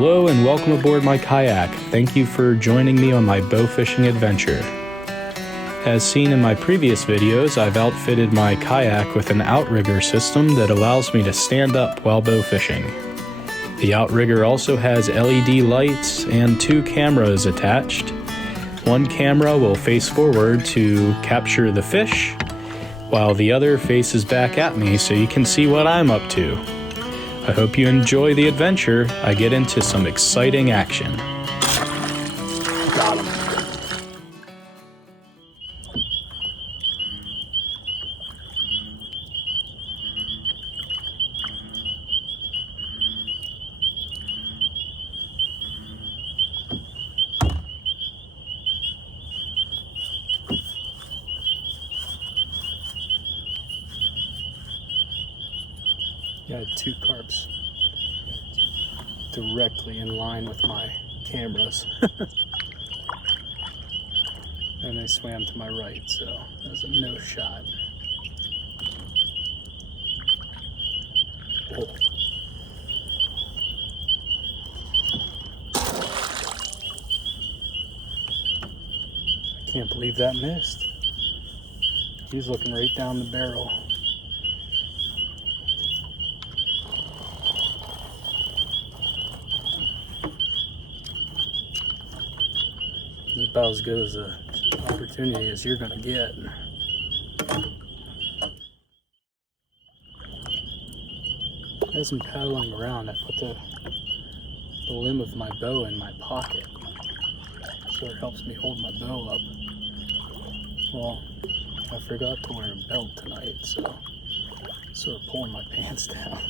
Hello and welcome aboard my kayak. Thank you for joining me on my bow fishing adventure. As seen in my previous videos, I've outfitted my kayak with an outrigger system that allows me to stand up while bow fishing. The outrigger also has LED lights and 2 cameras attached. One camera will face forward to capture the fish, while the other faces back at me so you can see what I'm up to. I hope you enjoy the adventure. I get into some exciting action. Got him. I had 2 carps directly in line with my cameras. And they swam to my right, so that was a no shot. Oh. I can't believe that missed. He was looking right down the barrel. It's about as good as an opportunity as you're going to get. As I'm paddling around, I put the limb of my bow in my pocket, so it helps me hold my bow up. Well, I forgot to wear a belt tonight, so I'm sort of pulling my pants down.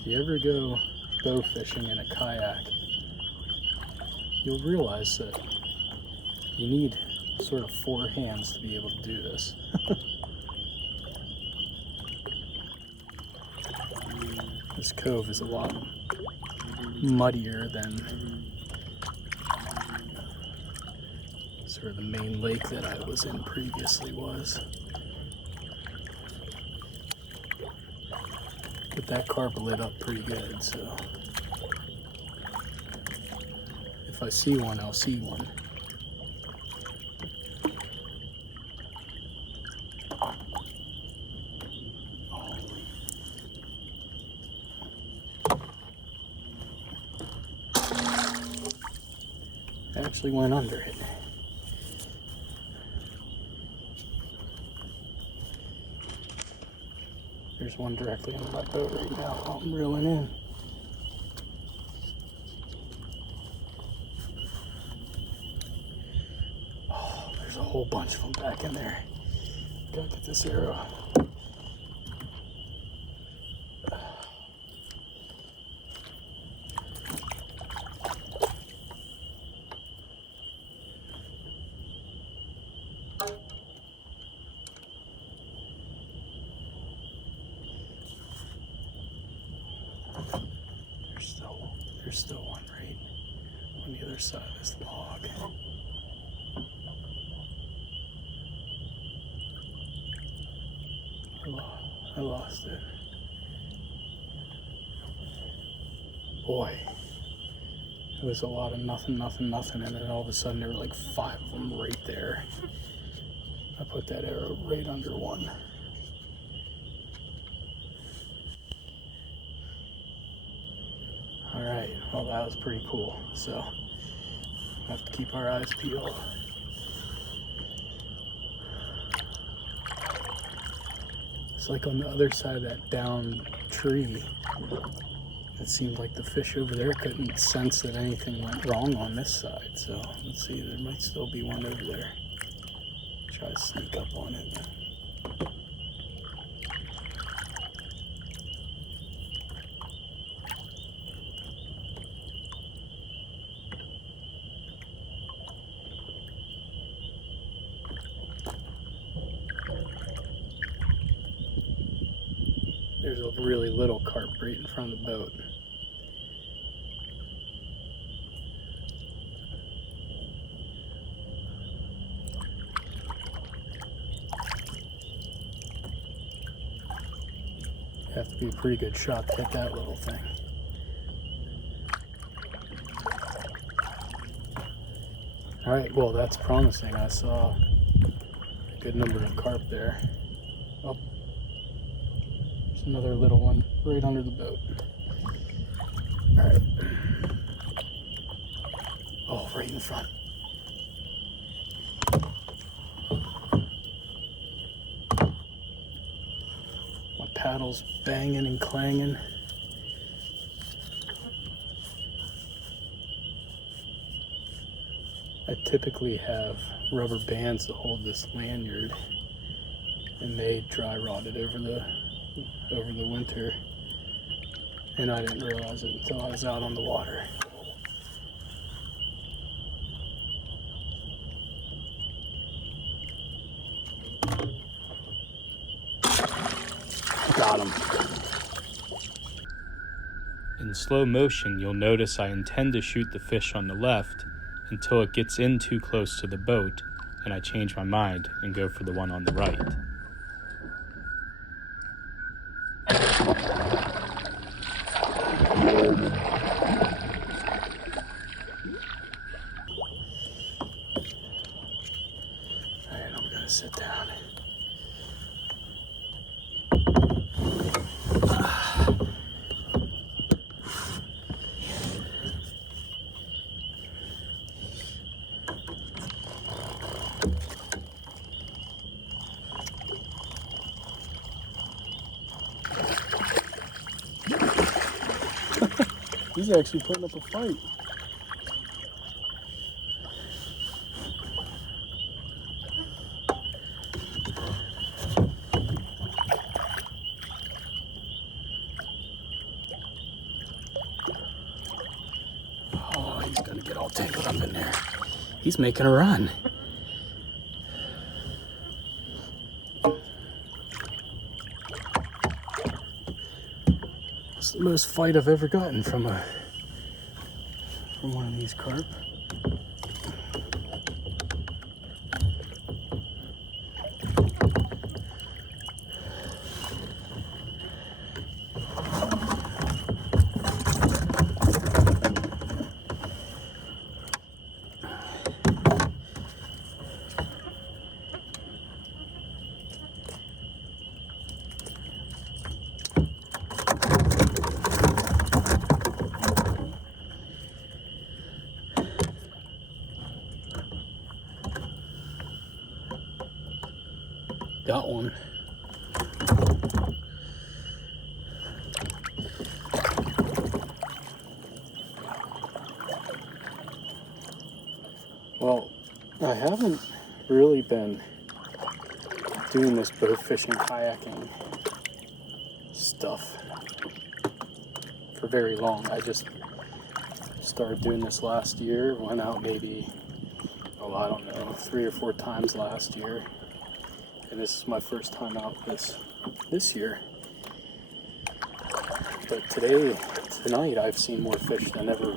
If you ever go bow fishing in a kayak, you'll realize that you need sort of 4 hands to be able to do this. This cove is a lot muddier than sort of the main lake that I was in previously was. But that carp lit up pretty good, so if I see one, I'll see one. I actually went under it. There's one directly under my boat right now while I'm reeling in. Oh, there's a whole bunch of them back in there. Gotta get this arrow. There's still one right on the other side of this log. I lost it. Boy, it was a lot of nothing, and then all of a sudden there were like 5 of them right there. I put that arrow right under one. Alright, well that was pretty cool, so we'll have to keep our eyes peeled. It's like on the other side of that downed tree. It seemed like the fish over there couldn't sense that anything went wrong on this side, so let's see, there might still be one over there. Try to sneak up on it. There's a really little carp right in front of the boat. You have to be a pretty good shot to hit that little thing. Alright, well that's promising. I saw a good number of carp there. Oh, there's another little one right under the boat. Alright. Oh, right in front. My paddle's banging and clanging. I typically have rubber bands to hold this lanyard, and they dry rotted over the winter, and I didn't realize it until I was out on the water. Got him. In slow motion, you'll notice I intend to shoot the fish on the left until it gets in too close to the boat, and I change my mind and go for the one on the right. Alright, I'm gonna sit down. He's actually putting up a fight. Oh, he's gonna get all tangled up in there. He's making a run. It's the most fight I've ever gotten from one of these carp. Got one. Well, I haven't really been doing this bow fishing, kayaking stuff for very long. I just started doing this last year, went out maybe, oh, I don't know, 3 or 4 times last year. And this is my first time out this year. But tonight, I've seen more fish than ever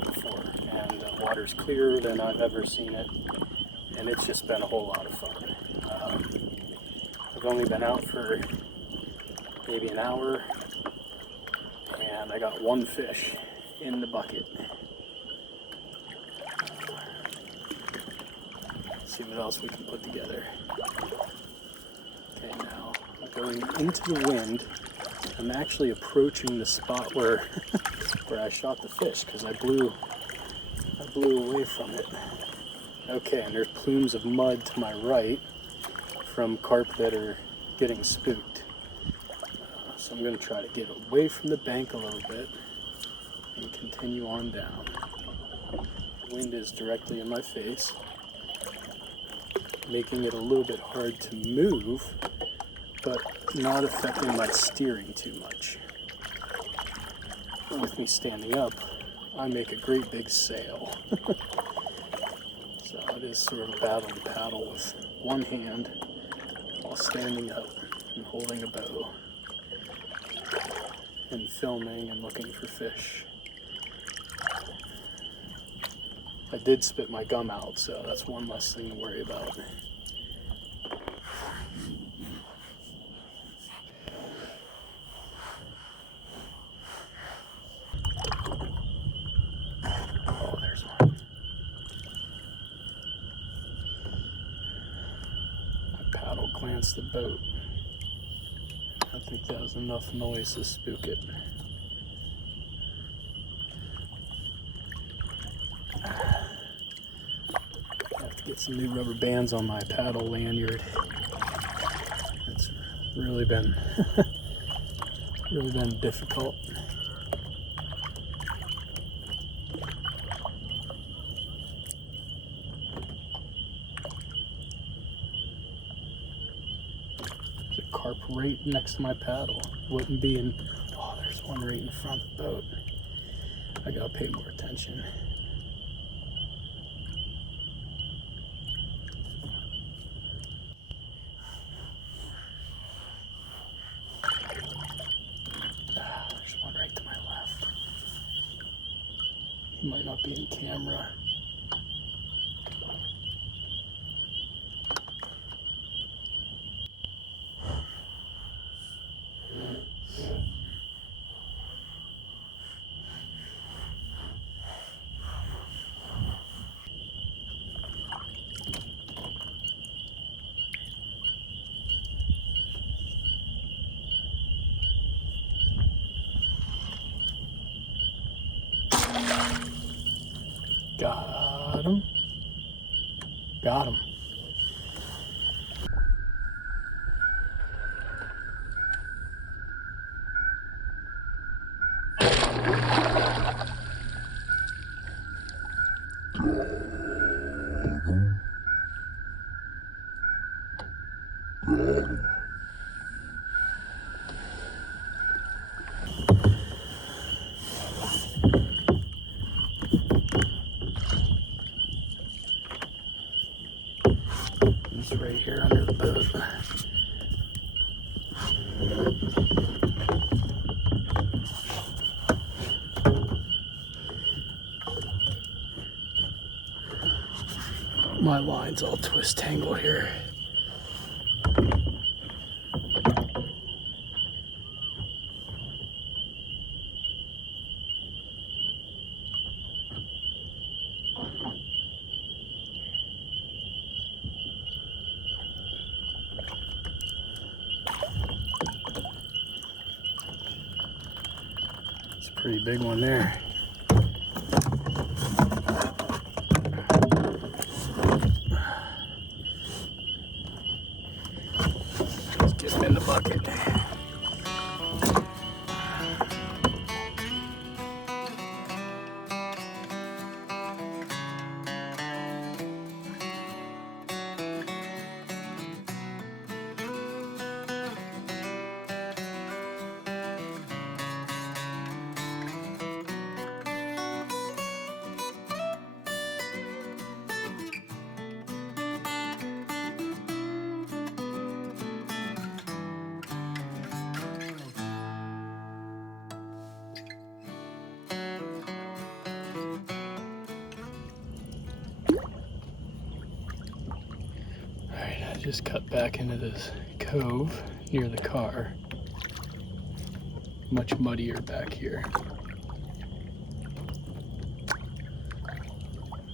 before, and the water's clearer than I've ever seen it, and it's just been a whole lot of fun. I've only been out for maybe an hour, and I got one fish in the bucket. Let's see what else we can put together. Okay, now going into the wind, I'm actually approaching the spot where I shot the fish because I blew away from it. Okay, and there's plumes of mud to my right from carp that are getting spooked. So I'm going to try to get away from the bank a little bit and continue on down. The wind is directly in my face, making it a little bit hard to move, but not affecting my steering too much. With me standing up, I make a great big sail. So it is sort of a battle to paddle with one hand while standing up and holding a bow and filming and looking for fish. I did spit my gum out, so that's one less thing to worry about. against the boat. I think that was enough noise to spook it. I have to get some new rubber bands on my paddle lanyard. It's really been difficult. There's a carp right next to my paddle. Wouldn't be in. Oh, there's one right in front of the boat. I gotta pay more attention. There's one right to my left. He might not be in camera. Got him. Got him. He's right here under the boat. My line's all twist tangled here. It's a pretty big one there. Get him in the bucket. Just cut back into this cove near the car. Much muddier back here. I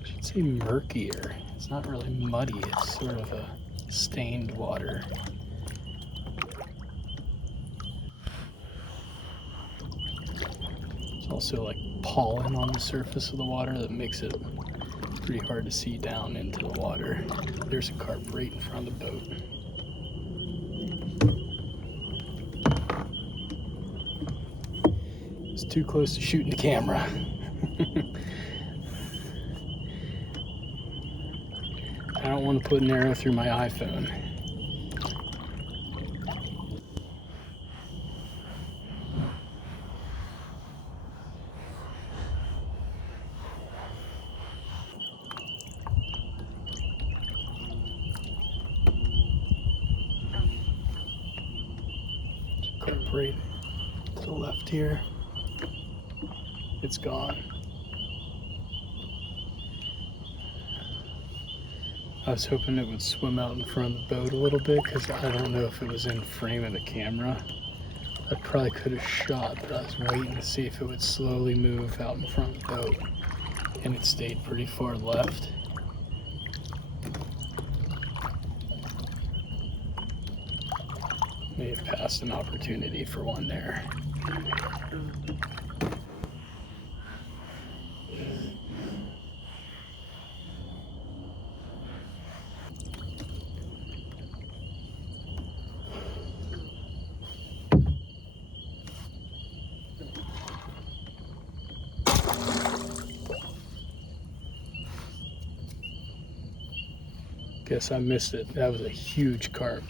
should say murkier. It's not really muddy, it's sort of a stained water. There's also like pollen on the surface of the water that makes it pretty hard to see down into the water. There's a carp right in front of the boat. It's too close to shooting the camera. I don't want to put an arrow through my iPhone. Right to the left here. It's gone. I was hoping it would swim out in front of the boat a little bit because I don't know if it was in frame of the camera. I probably could have shot, but I was waiting to see if it would slowly move out in front of the boat, and it stayed pretty far left. have passed an opportunity for one there. Guess I missed it. That was a huge carp.